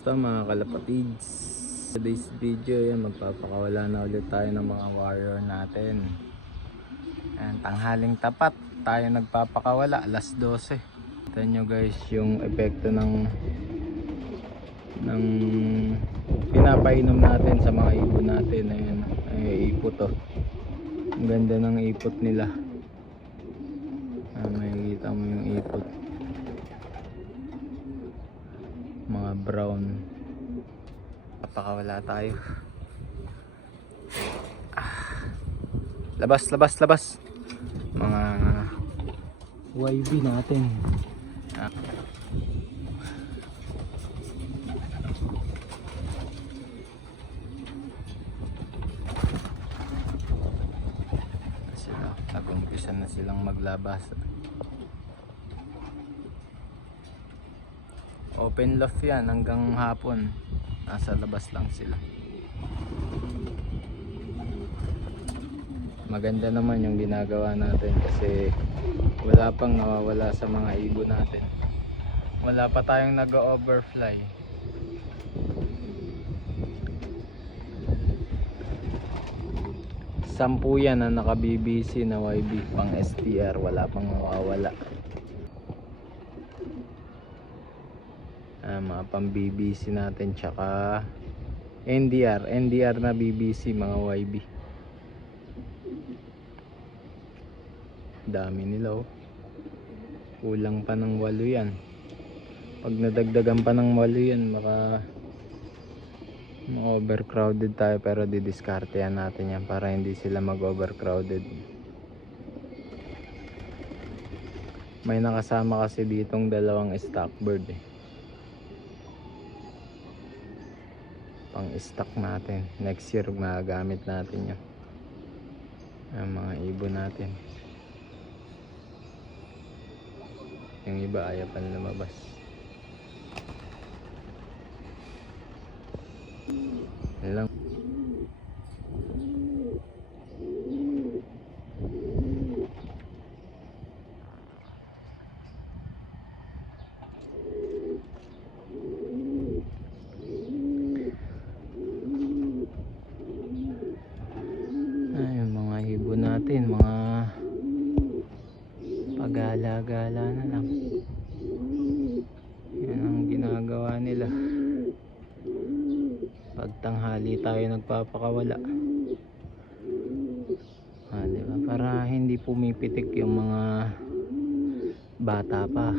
Kamusta mga kalapatids? Today's video yan, magpapakawala na ulit tayo ng mga warrior natin. Ayan, tanghaling tapat tayo nagpapakawala, alas 12. Tignan nyo guys yung epekto ng pinapainom natin sa mga ibon natin. Ayan, ay ipot oh. Ang ganda ng ipot nila. Makikita mo yung ipot, mga brown. Napakawala tayo. Labas mga YB natin. Sila, nag-umpisa na silang maglabas. Open loft yan hanggang hapon. Nasa labas lang sila. Maganda naman yung ginagawa natin kasi wala pang nawawala sa mga ibon natin. Wala pa tayong nag-overfly. Sampu yan na naka-BBC na YB pang STR, wala pang nawawala. Mga pang BBC natin tsaka NDR na BBC, mga YB. Dami nila oh. Kulang pa ng 8 yan. Pag nadagdagan pa ng 8 yan, baka overcrowded tayo, pero didiskartehan natin yan para hindi sila mag-overcrowded. May nakasama kasi ditong dalawang stockbird eh. Pang stock natin. Next year magagamit natin yan. Ang mga ibon natin. Yung iba ayaw pa lumabas. Yan lang. Yung mga ibon natin, mga pagala-gala na lang. Yan ang ginagawa nila. Pag tanghali tayo nagpapakawala. Diba? Para hindi pumipitik yung mga bata pa.